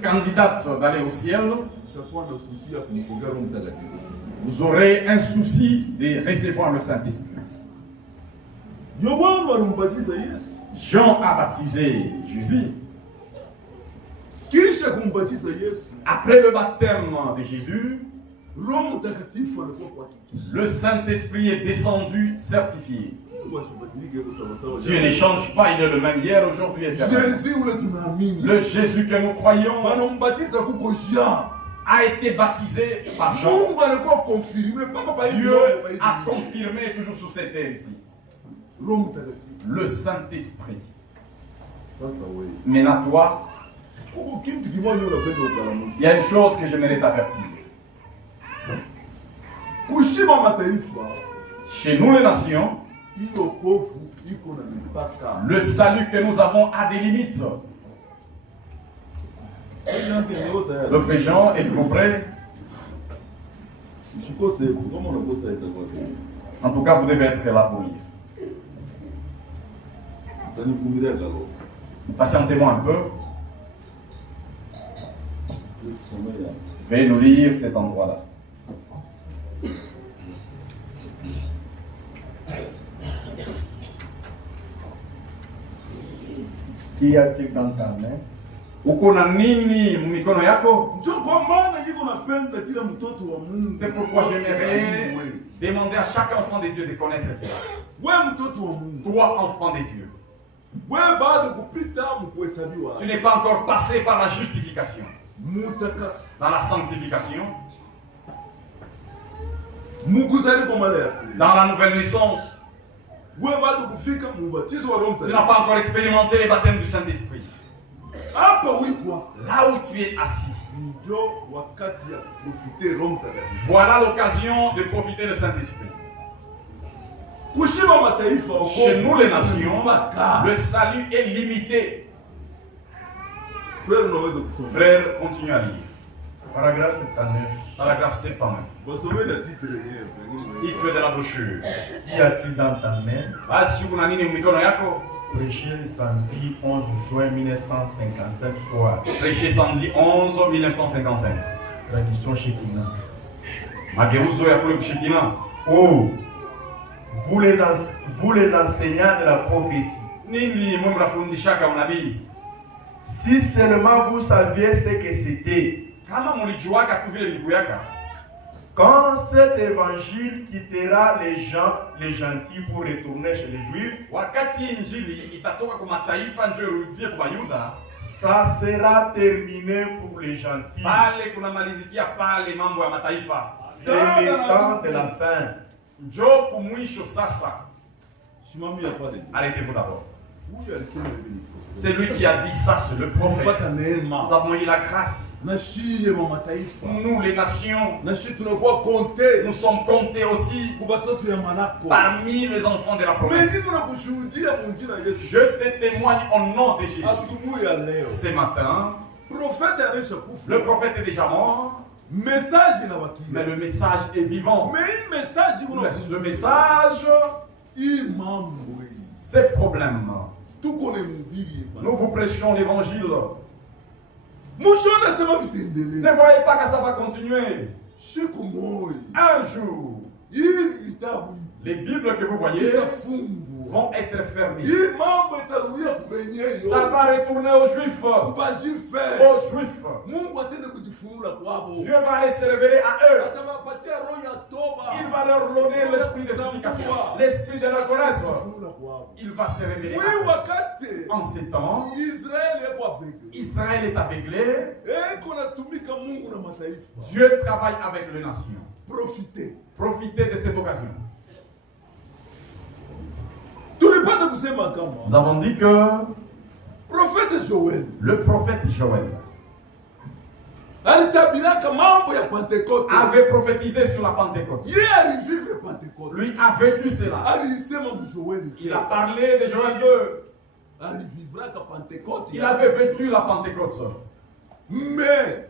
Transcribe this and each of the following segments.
candidate d'aller au ciel, vous aurez un souci de recevoir le Saint-Esprit. Jean a baptisé Jésus. Après le baptême de Jésus, le Saint-Esprit est descendu certifié. Dieu ne change pas, il est le même hier, aujourd'hui et éternellement. Le Jésus que nous croyons a été baptisé par Jean. Dieu a confirmé toujours sous cette terre ici. Le Saint-Esprit. Mais à toi, il y a une chose que j'aimerais t'avertir. Chez nous les nations, le salut que nous avons a des limites. Le frère Jean, êtes-vous prêt? En tout cas, vous devez être là pour lire. Patientez-moi un peu. Veuillez nous lire cet endroit-là. Qu'y a-t-il dans ta main? Ukona nini mikono yako? C'est pourquoi j'aimerais demander à chaque enfant de Dieu de connaître cela. Toi, enfant de Dieu, tu n'es pas encore passé par la justification, dans la sanctification, dans la nouvelle naissance. Tu n'as pas encore expérimenté le baptême du Saint-Esprit. Là où tu es assis, voilà l'occasion de profiter du Saint-Esprit. Chez nous les nations, le salut est limité. Frère, continue à lire. Paragraphe 79. Paragraphe 79. Titre de la brochure. Qu'y a-t-il dans ta main? Prêcher samedi 11 juin 1955 soir. Prêcher samedi 11 1955. Traduction Shekinah. Mageuzo ya kule Shekinah. Oh, vous les enseignants de la prophétie. Nini mnafundishaka unabii? Si seulement vous saviez ce que c'était. Kama mlijuaka tu vile vilikuwaka. Quand cet évangile quittera les gentils pour retourner chez les juifs, wakati injili itatoka kwa mataifa ndio irudie kwa Yuda, ça sera terminé pour les gentils. Pale kuna malizikia pale mambo ya mataifa. C'est le temps de la fin. Njo kumwisho sasa. Arrêtez-vous d'abord. C'est lui qui a dit ça, c'est le prophète. Nous avons eu la grâce. Nous, les nations, nous sommes comptés aussi parmi les enfants de la promesse. Je te témoigne au nom de Jésus. Ce matin, le prophète est déjà mort, mais le message est vivant. Mais ce message, c'est problème. Nous vous prêchons l'évangile. Ne voyez pas que ça va continuer. Un jour, les Bibles que vous voyez vont être fermées. Ça va retourner aux Juifs. Dieu va aller se révéler à eux. Il va leur donner l'esprit de supplication, l'esprit de la connaître. Il va se révéler. En ces temps, Israël est aveuglé. Dieu travaille avec les nations. Profitez de cette occasion. Nous avons dit que le prophète Joël avait prophétisé sur la Pentecôte. Lui a vécu cela. Il a parlé de Joël 2. Il avait vécu la Pentecôte. Mais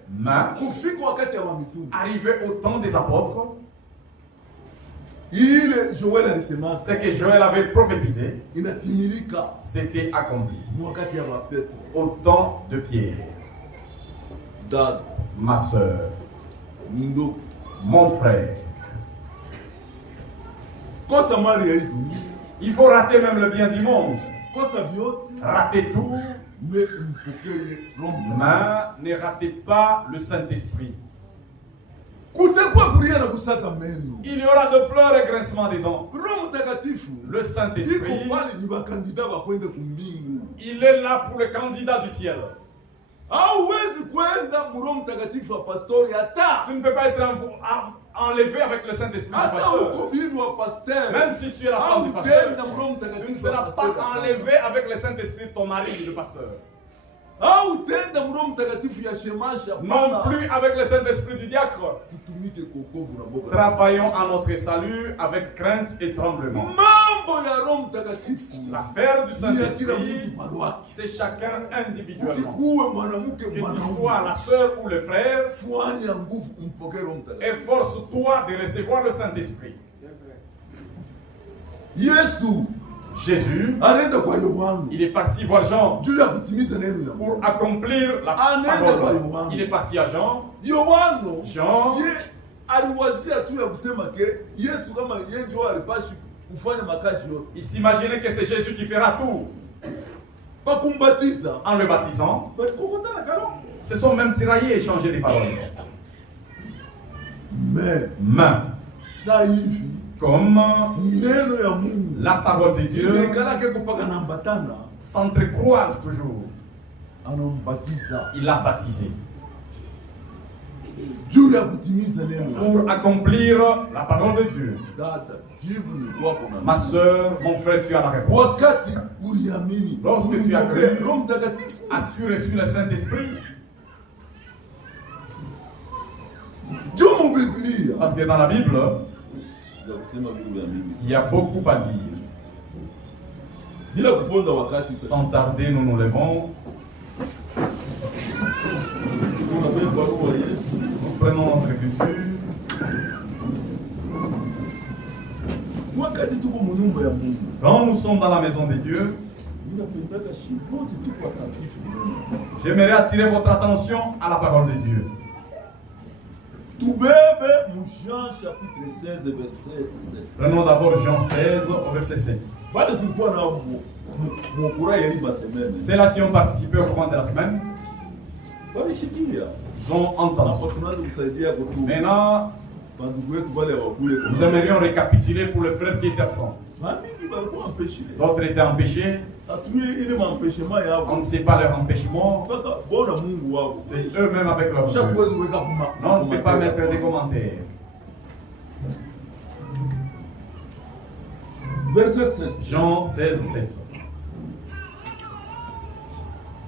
arrivé au temps des apôtres, ce que Joël avait prophétisé, c'était accompli au temps de Pierre. ma soeur, mon frère. Il faut rater même le bien du monde. Rater tout. Mais ne ratez pas le Saint-Esprit. Il y aura de pleurs et grincements des dents. Le Saint-Esprit, il est là pour le candidat du ciel. Tu ne peux pas être enlevé avec le Saint-Esprit du pasteur. Même si tu es la femme du pasteur, tu ne seras pas enlevé avec le Saint-Esprit de ton mari ou de pasteur. Non plus avec le Saint-Esprit du diacre. Travaillons à notre salut avec crainte et tremblement. L'affaire du Saint-Esprit, c'est chacun individuellement. Que tu sois la sœur ou le frère, efforce-toi de recevoir le Saint-Esprit. Jésus, il est parti voir Jean pour accomplir la parole. Il est parti à Jean. Jean, il s'imaginait que c'est Jésus qui fera tout. En le baptisant, se sont même tiraillés et échangés des paroles. Mais comme la parole de Dieu s'entrecroise toujours, il l'a baptisé pour accomplir la parole de Dieu. Ma soeur, mon frère, tu as la réponse. Lorsque tu as cru, as-tu reçu le Saint-Esprit? Parce que dans la Bible, il y a beaucoup à dire. Sans tarder, nous nous levons. Nous prenons notre écriture. Quand nous sommes dans la maison de Dieu, j'aimerais attirer votre attention à la parole de Dieu. Jean chapitre 16, verset 7. Prenons d'abord Jean 16, verset 7. C'est là qui ont participé au courant de la semaine. Ils ont entendu. Maintenant, nous aimerions récapituler pour le frère qui est absent. D'autres étaient empêchés. On ne sait pas leur empêchement. C'est eux-mêmes avec leur Dieu. Non, on ne peut pas mettre des commentaires. Verset 7. Jean 16, 7.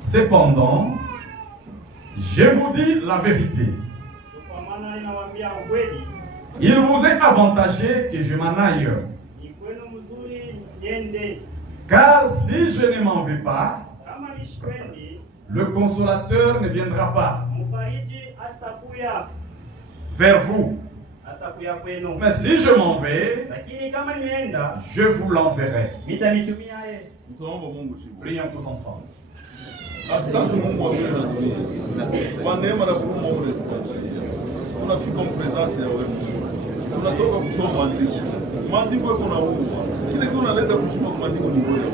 Cependant, je vous dis la vérité. Il vous est avantagé que je m'en aille. Car si je ne m'en vais pas, le consolateur ne viendra pas vers vous. Mais si je m'en vais, je vous l'enverrai. Prions tous ensemble. Tunafika presence ya wewe. Tunatoka kusoma maandiko. Maandiko yako na wewe. Kile kitu unaleta kusoma maandiko ni wewe.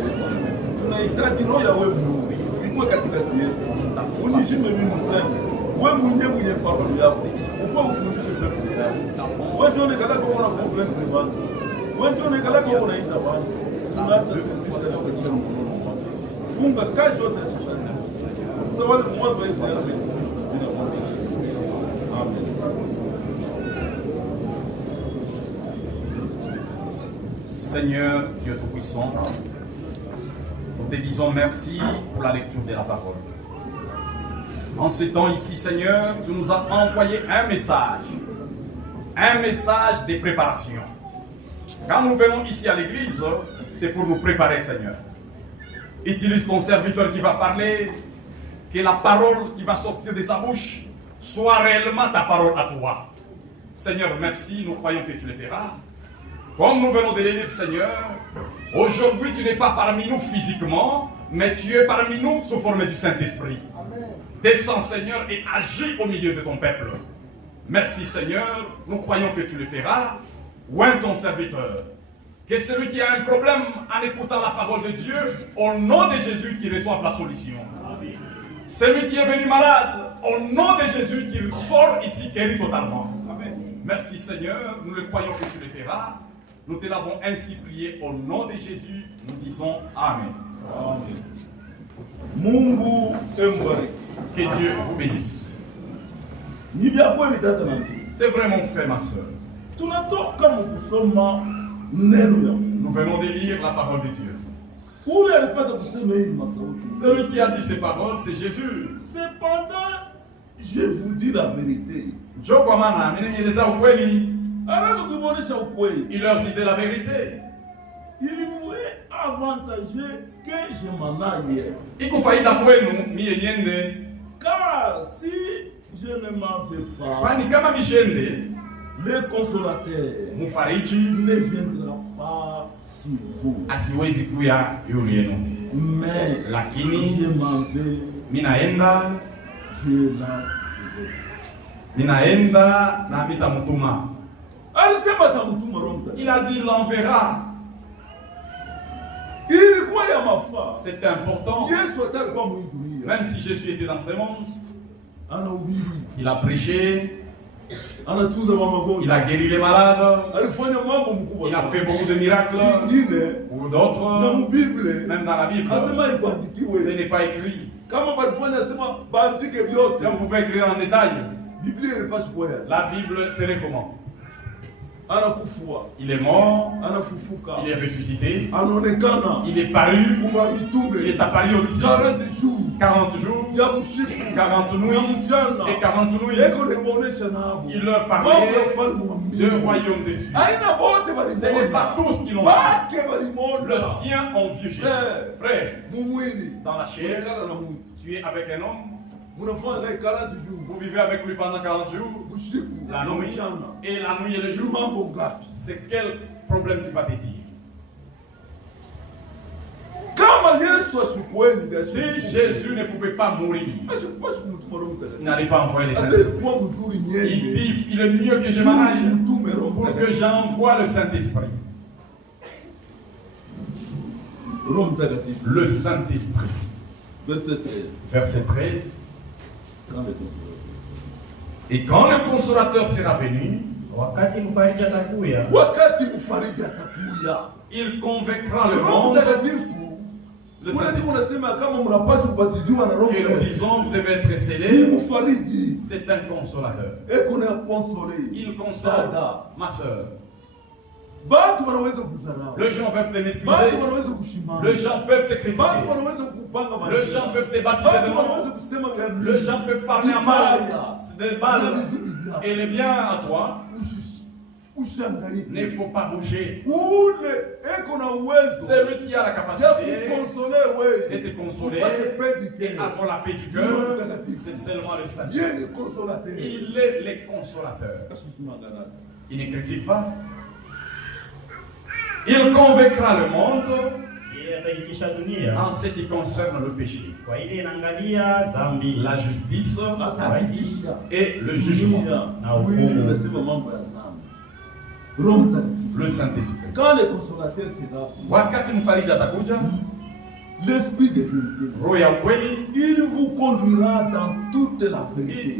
Tunahitaji roho ya wewe Mungu. Iko katikati yetu. Unishime mimi msema. Wewe mwenye parole yako. Uko ufundishe pepo yako. Wewe ndio unakala kwa una problem kwa watu. Wewe ndio unakala kwa unaita watu. Tunaacha service ya kwa funga kazi yote. Tutawale mwanzo wa Israeli. Seigneur, Dieu Tout-Puissant, nous te disons merci pour la lecture de la parole. En ce temps ici, Seigneur, tu nous as envoyé un message de préparation. Quand nous venons ici à l'église, c'est pour nous préparer, Seigneur. Utilise ton serviteur qui va parler, que la parole qui va sortir de sa bouche soit réellement ta parole à toi. Seigneur, merci, nous croyons que tu le feras. Comme nous venons de le lire, Seigneur, aujourd'hui tu n'es pas parmi nous physiquement, mais tu es parmi nous sous forme du Saint-Esprit. Descends, Seigneur, et agis au milieu de ton peuple. Merci, Seigneur. Nous croyons que tu le feras. Oins ton serviteur. Que celui qui a un problème en écoutant la parole de Dieu, au nom de Jésus, qu'il reçoive la solution. Amen. Celui qui est venu malade, au nom de Jésus, qu'il sort ici guéri totalement. Amen. Merci, Seigneur. Nous le croyons que tu le feras. Nous te l'avons ainsi prié au nom de Jésus. Nous disons Amen. Amen. Mungu embariki. Que Dieu vous bénisse. C'est vrai, mon frère, ma soeur. Nous venons de lire la parole de Dieu. Celui qui a dit ces paroles, c'est Jésus. Cependant, je vous dis la vérité. Il leur disait la vérité. Il voulait avantager que je m'en aille. Car si je ne m'en vais pas, le consolateur ne viendra pas sur vous. Mais je m'en vais, je l'enverrai. Il a dit, il l'enverra. C'était important. Même si Jésus était dans ce monde, il a prêché, il a guéri les malades, il a fait beaucoup de miracles, ou d'autres, même dans la Bible. Ce n'est pas écrit. Si on pouvait écrire en détail, la Bible serait comment? Il est mort, il est ressuscité, il est paru, il est apparu au ciel 40 jours, 40 nuits et 40 nuits. Il leur parlait de royaume des cieux. Ce n'est pas tous qui l'ont vu. Le sien ont vu Jésus. Frère, dans la chair, tu es avec un homme. Vous vivez avec lui pendant 40 jours, la nuit et la nuit et le jour. C'est quel problème tu vas te dire? Si Jésus ne pouvait pas mourir, il n'allait pas envoyer les Saint-Esprit. Il dit, il est mieux que je m'en aille pour que j'envoie le Saint-Esprit. Le Saint-Esprit. Verset 13. Et quand le consolateur sera venu, il convaincra le monde. Le et nous disons, vous devez être scellés. C'est un consolateur. Il console ma soeur. Les gens peuvent te mépriser. Les gens peuvent te critiquer. Les gens peuvent te baptiser de nom. Les gens peuvent parler en mal, de mal. Et le bien à toi, il ne faut pas bouger. Celui qui a la capacité de te consoler et avoir la paix du cœur, c'est seulement le Seigneur. Il est le consolateur. Il ne critique pas. Il convaincra le monde en ce qui concerne le péché, la justice et le jugement. Le Saint-Esprit. Quand le consolateur sera l'esprit de vérité, il vous conduira dans toute la vérité.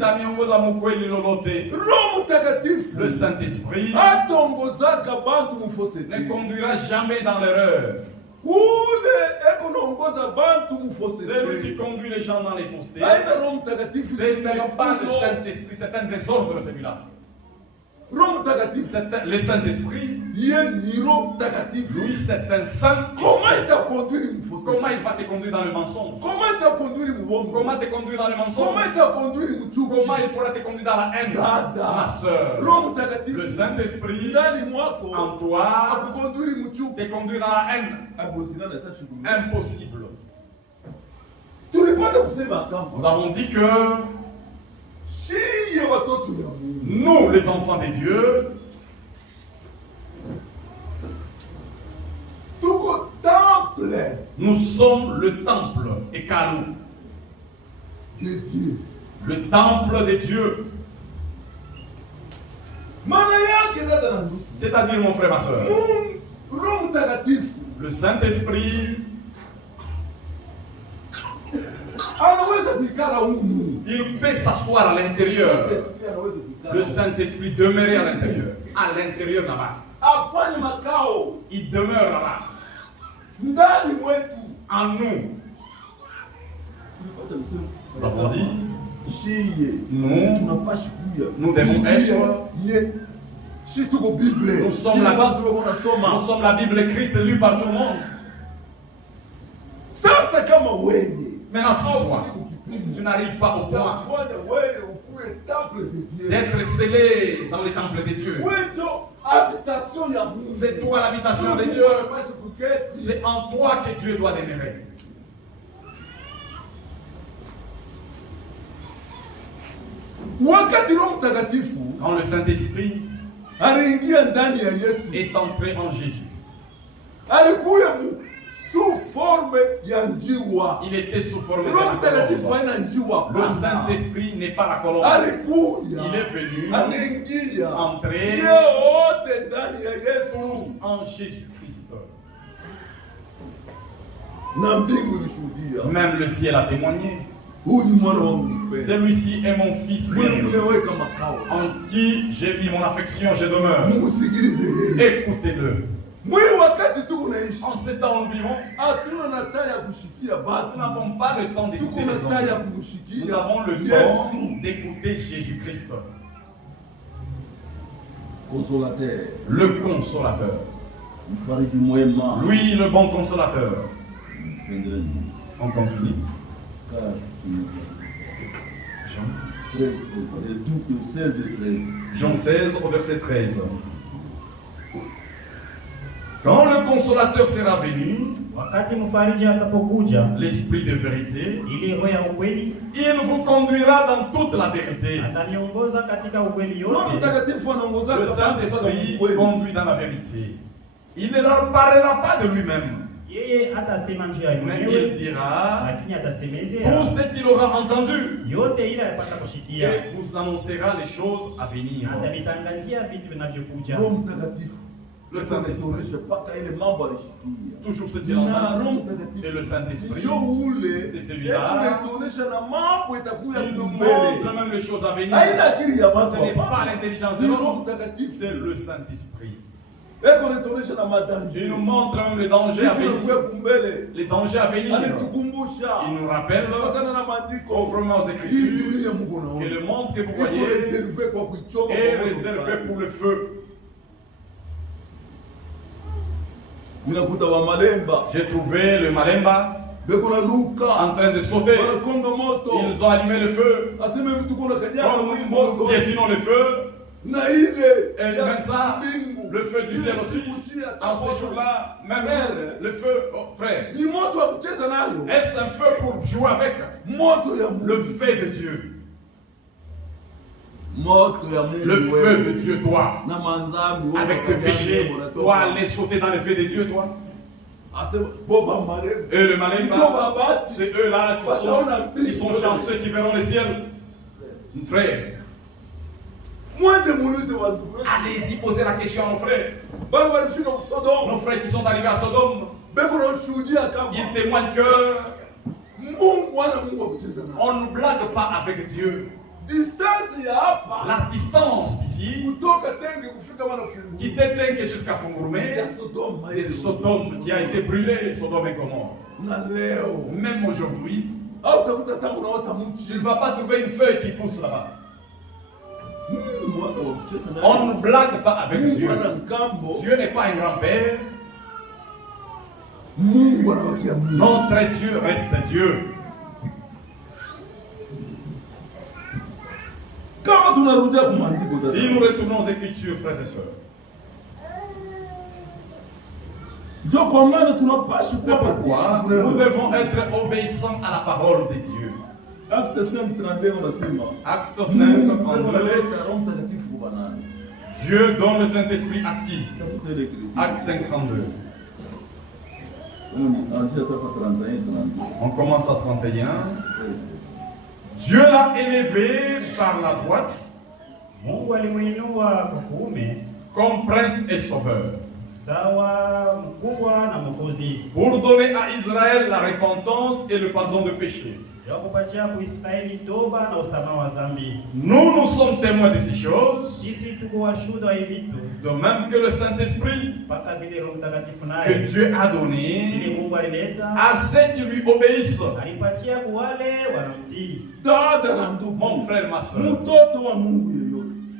Le Saint-Esprit ne conduira jamais dans l'erreur. Celui qui conduit les gens dans les faussetés, ce n'est pas le Saint-Esprit, c'est un désordre celui-là. Le Saint-Esprit, lui c'est un saint. Comment il va te conduire dans le mensonge? Comment te conduire dans le mensonge? Comment il pourra te conduire dans la haine? Ma soeur, le Saint-Esprit en toi te conduire dans la haine. Impossible. Nous avons dit que nous, les enfants de Dieu, temple. Nous sommes le temple et Kalou de Dieu. Le temple de Dieu. C'est-à-dire, mon frère, ma soeur, le Saint-Esprit, il peut s'asseoir à l'intérieur. Le Saint-Esprit demeurer à l'intérieur. À l'intérieur là-bas. Il demeure là-bas. En nous. Nous avons dit, nous devons être. Nous sommes la Bible écrite, lue par tout le monde. Maintenant, si toi, tu n'arrives pas au point d'être scellé dans le temple de Dieu, c'est toi l'habitation de Dieu. C'est en toi que Dieu doit demeurer. Quand le Saint-Esprit est entré en Jésus, sous forme d'Anjiwa. Il était sous forme de la colombe. Le Saint-Esprit n'est pas la colombe. Il est venu entrer tous en Jésus-Christ. Même le ciel a témoigné. Celui-ci est mon fils en qui j'ai mis mon affection, je demeure. Écoutez-le. En ce temps où nous vivons, nous n'avons pas le temps d'écouter les hommes. Nous avons le temps d'écouter Jésus-Christ. Le consolateur. Lui, le bon consolateur. On continue. Jean 16 au verset 13. Quand le consolateur sera venu, l'esprit de vérité, il vous conduira dans toute la vérité. Le Saint-Esprit conduit dans la vérité. Il ne leur parlera pas de lui-même, mais il dira tout ce qu'il aura entendu et vous annoncera les choses à venir. Le Saint-Esprit, toujours ce qu'il entend. Et le Saint-Esprit, c'est celui-là. Il nous montre même les choses à venir. Ce n'est pas l'intelligence de l'homme, c'est le Saint-Esprit. Il nous montre même les dangers à venir. Les dangers à venir. Il nous rappelle, conformément aux Écritures, que le monde que vous voyez est réservé pour le feu. J'ai trouvé le Malemba en train de sauter. Ils ont allumé le feu. Nous piétinons le feu. Et même ça, le feu du ciel aussi. En ce jour-là, même le feu, oh, frère. Est-ce un feu pour jouer avec? Le feu de Dieu. Le feu de Dieu, toi, avec tes péchés, toi, aller sauter dans le feu de Dieu, toi. Et le Malemba, c'est eux-là qui sont chanceux, qui verront le ciel. Frère, allez-y, posez la question à nos frères. Nos frères qui sont arrivés à Sodome, ils témoignent que on ne blague pas avec Dieu. La distance ici, qui t'éteint jusqu'à Fongourmé, et Sodome qui a été brûlé, Sodome et Gomorrhe. Même aujourd'hui, tu ne vas pas trouver une feuille qui pousse là-bas. On ne blague pas avec Dieu. Dieu n'est pas un grand-père. Notre Dieu reste Dieu. Si nous retournons aux Écritures, frères et sœurs, pourquoi nous devons être obéissants à la parole de Dieu. Acte 5, 32. Dieu donne le Saint-Esprit à qui? Acte 5, 32. On commence à 31. Dieu l'a élevé par la droite Mungu alimuinua kwa kuume comme prince et sauveur sawa mkubwa na mwokozi pour donner à Israël la repentance et le pardon de péché. ya kupatia Israeli toba na usamaha wa dhambi. Nous sommes témoins de ces choses, Sisi tuko washuhuda wa hivi vitu, de même que le Saint-Esprit mpaka vile Roho Mtakatifu que naye Dieu a ili donné Mungu alileta à ceux qui lui obéissent. alipatia kwa wale wanamtii. Dada na ndugu, Mon frère, ma soeur, mtoto wa Mungu yeyote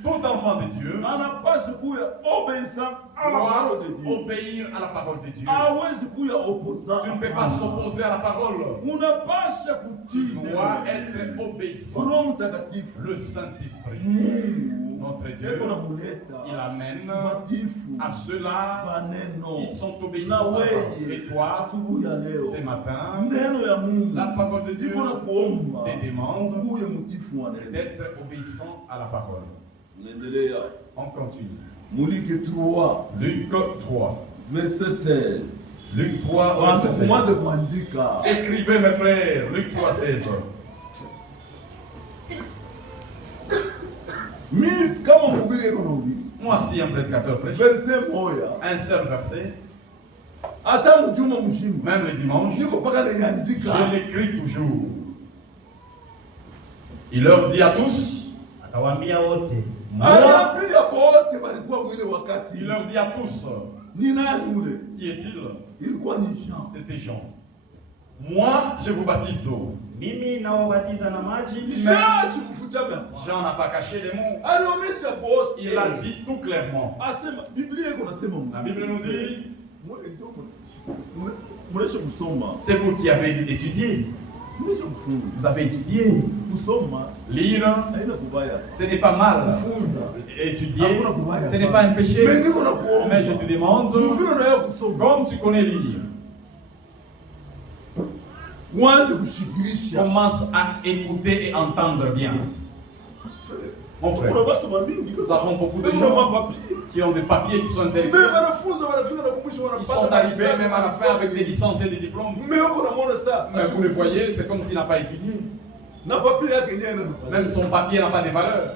tout enfant de Dieu anapaswa kuya obéissant à la parole de doit Dieu. obéir à la parole de Dieu. Hawezi kuya opposant. Tu ne peux pas s'opposer à la parole. Unapaswa Tu kutii dois être obéissant. Roho Mtakatifu. Le Saint-Esprit, Mungu notre yeko Dieu, namuleta il amène matifu à ceux-là maneno qui sont na obéissants à la parole. wewe Et toi, asubuhi ya leo ce matin, neno ya Mungu la parole de Dieu iko na kuomba te demande uwe mtifu wa neno. d'être obéissant à la parole. Unaendelea On continue. Mulike 3 Luc 3. verset 16. Luc 3, Kwanza verset 16. kuanza kuandika. Écrivez mes frères, Luc 3, 16. Mimi kama mhubiri iko nahubiri. Moi, si un prédicateur prêche, Verset moja. un seul verset, Hata mjuma mzima. même le dimanche, Niko paka niandika. je l'écris toujours. Il leur dit à tous, Akawaambia wote, Anaambia wote walikuwa mwile wakati. il leur dit à tous, Ni nani ule? qui est-il? Ilikuwa ni Jean. C'était Jean. Moi, je vous baptise d'eau. mimi nawabatiza na maji. Jean sikufuta baba. Jean n'a pas caché les mots. Alionyesha wote. Il a dit tout clairement. Asema Biblia iko nasema Mungu. La Bible nous dit, Mwisho kusoma. c'est vous qui avez étudié. Mwisho kufunga. Vous avez étudié. Kusoma Lire, haina kubaya. ce n'est pas mal. Kufunza. Étudier, ce n'est pas un péché. Mais niko na kuomba. Mais je te demande, Mfano na yeye kusoma. comme tu connais lire, Uanze kushikilisha. commence à écouter et entendre bien. Mon frère, Kuna watu wabingi. nous avons beaucoup de Kuna gens mapapi. qui ont des papiers qui sont Mais intellectuels. wanafunza wanafika na kumwisho Ils wanapata. sont arrivés même à la fin avec des licences et des diplômes. Mais uko namuona ça. Mais vous le voyez, c'est comme s'il n'a pas étudié. Na papi yake yenyewe ina. Même son papier n'a pas de valeur.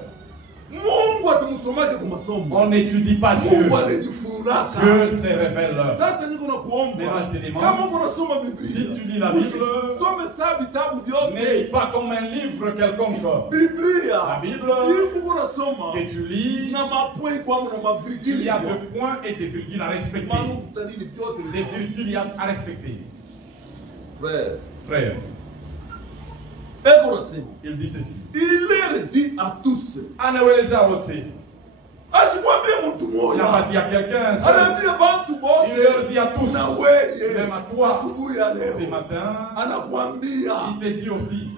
Mungu atumsomake kwa masomo. On n'étudie pas Dieu. Mungu anajifunaka. Dieu se révèle. Sasa niko na kuomba. Maintenant, je te demande, Kama uko nasoma Biblia. si tu lis la Bible, Some saa vitabu vyote. n'aie pas comme un livre quelconque. Biblia. La Bible Ili uko nasoma. que tu lis, Na mapoi kwa na mavirgili. il y a des points et des virgules à respecter. Manu kutanini vyote. Les virgules, il y a à respecter. Frère. Frère, Eko nasema. il dit ceci. Il leur dit à tous. Anaweleza wote. Asikwambie mtu Il n'a mmoja. pas dit à quelqu'un seul. Anaambia bantu wote. Il leur dit à tous. Na wewe. Même à toi. Asubuhi ya leo. Ce matin, Anakuambia. il te dit aussi.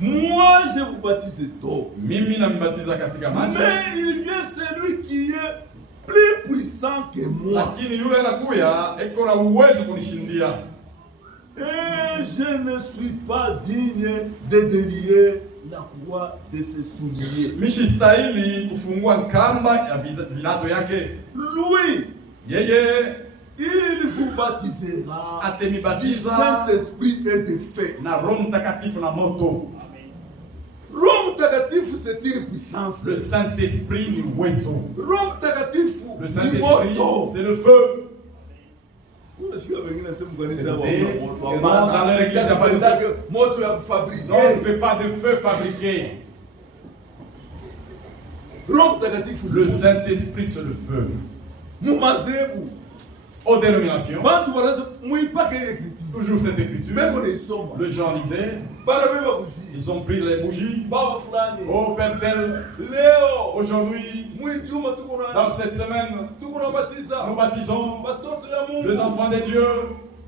Moi je vous baptise d'eau. Mimi nambatiza katika maji. Mais il vient celui qui est plus puissant que moi. Lakini yule anakuya eko na uwezo kunishindia. Et je ne suis pas digne de délier la croix de ses souliers. Mishistahili kufungua kamba ya vilato yake. Lui, Yeye il vous baptisera du atenibatiza Saint-Esprit et de feu. na Roho Mtakatifu na moto. Roho Mtakatifu c'est une puissance. Le Saint-Esprit ni uwezo. Roho Mtakatifu Le ni Saint-Esprit, moto. c'est le feu. Unashika wengine sema kanisa C'est wa vrai. moto. Et dans leur église, il y a pas de feu. Moto ya kufabrique. Non, on ne fait pas de feu fabriqué. Roho Mtakatifu Le Saint-Esprit, c'est le feu. mumazebu. Aux dénominations, Bantu wanaanza muipake ile kitu. toujours cette écriture. Même on isoma. Le Jean lisait, Banabeba bougie. ils ont pris les bougies. Baba fulani. Oh Père tel, Leo aujourd'hui, mwijuma tuko dans na cette semaine, tuko na batiza. nous baptisons Watoto ya les Mungu enfants de Dieu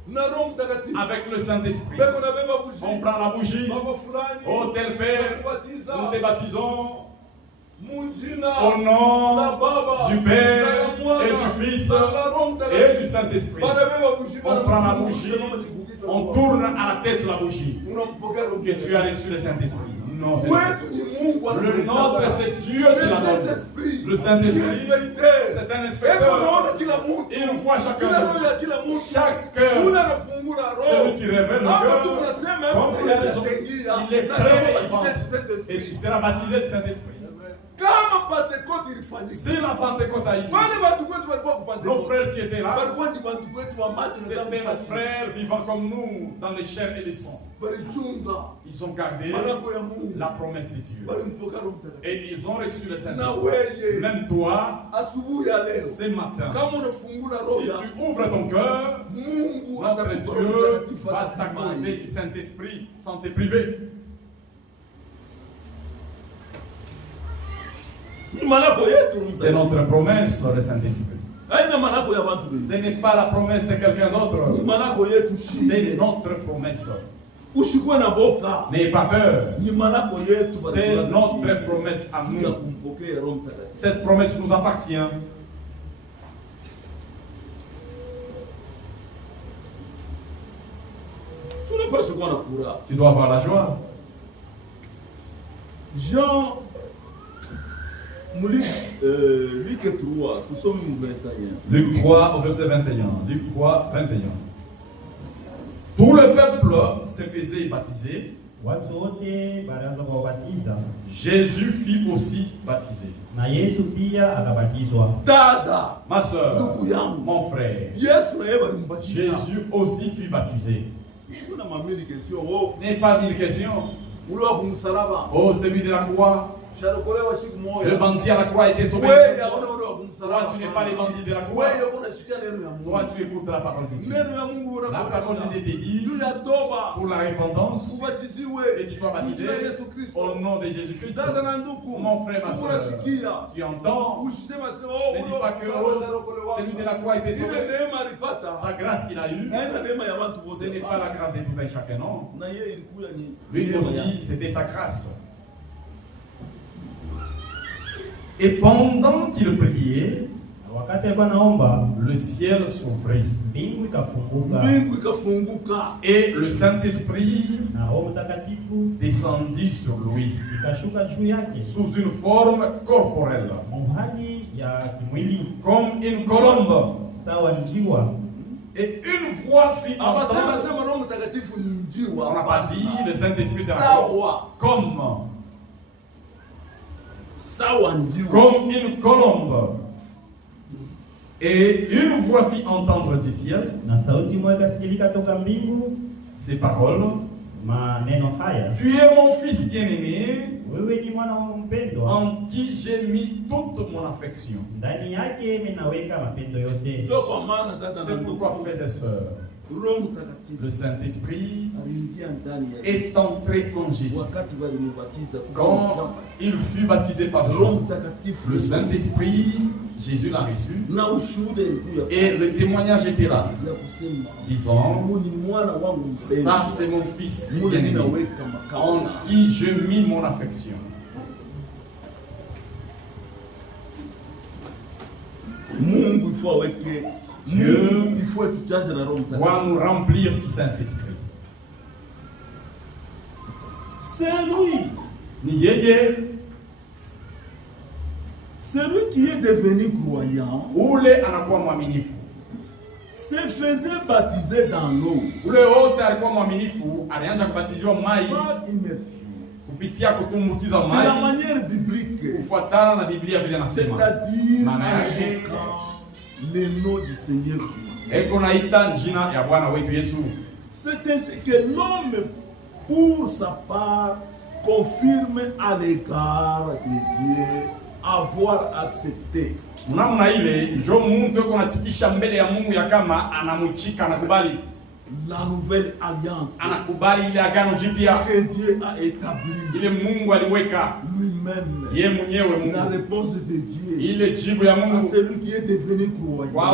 na Roho Mtakatifu. avec le Saint-Esprit. Beko na beba On bougie. prend la bougie. Baba fulani. Oh tel Père, Batiza. nous te baptisons Mujina. au nom Na Baba. du Père Na ya Mwana. et du Fils Na Roho et Mtakatifu. du Saint-Esprit. Banabeba bougie. On prend la bougie, on tourne à la tête la bougie. Unampokea Roho Que tu as reçu le Saint-Esprit. Non, c'est Wetu ni Mungu le nôtre, c'est Dieu qui l'a donné. Saint-Esprit. Le Saint-Esprit, C'est c'est un Eko inspecteur. naona kila mtu. Il nous voit Kila chacun. roho ya kila mtu. Chaque cœur. Una anafungula roho. Celui qui révèle le Hapa cœur. tu tunasema il est prêt et tu seras baptisé du Saint-Esprit. C'est la Pentecôte à nos frères qui étaient là, c'était nos frères vivant comme nous dans les chairs et les sangs. Ils ont gardé la promesse de Dieu et ils ont reçu le Saint-Esprit. Même toi, ce matin, si tu ouvres ton cœur, notre Dieu va t'accorder du Saint-Esprit sans te priver. C'est notre promesse, le Saint-Esprit. Ce n'est pas la promesse de quelqu'un d'autre. C'est notre promesse. N'ayez pas peur. C'est notre promesse à nous. Cette promesse nous appartient. Tu dois avoir la joie. Jean Luc 3, nous sommes 21. Luc 3 au verset 21. Luc 3, 21. Tout le peuple se faisait baptiser. Jésus fut aussi baptisé. Dada, ma soeur, mon frère, Jésus aussi fut baptisé. N'est pas une question. Oh, celui de la croix. Le bandit à la croix était sauvé. Toi, tu n'es pas les bandits de la croix. Toi, tu écoutes la parole de Dieu. La parole de Dieu dit pour la repentance et tu sois baptisé au nom de Jésus-Christ. Mon frère, ma soeur, tu entends? Ne dis pas que celui de la croix était sauvé. Sa grâce qu'il a eue, ce n'est pas la grâce de tout un chacun, non. Lui aussi, c'était sa grâce. Et pendant qu'il priait, le ciel s'ouvrit. Et le Saint-Esprit descendit sur lui sous une forme corporelle, comme une colombe. Et une voix fit entendre. On n'a pas dit le Saint-Esprit de la croix. Comme une colombe. Et une voix fit entendre du ciel ces paroles. Tu es mon fils bien-aimé, en qui j'ai mis toute mon affection. C'est pourquoi, frères et sœurs, le Saint-Esprit est entré en Jésus. Quand il fut baptisé par Jean, le Saint-Esprit, Jésus l'a reçu. Et le témoignage était là, disant, ça c'est mon fils bien-aimé, en qui j'ai mis mon affection. Dieu doit nous remplir du Saint-Esprit. C'est lui. Celui qui est devenu croyant se faisait baptiser dans l'eau. De la manière biblique, c'est-à-dire le nom du Seigneur Jésus. C'est ainsi que l'homme, pour sa part, confirme à l'égard de Dieu avoir accepté. La nouvelle alliance que Dieu a établie lui-même, la réponse de Dieu à celui qui est devenu croyant.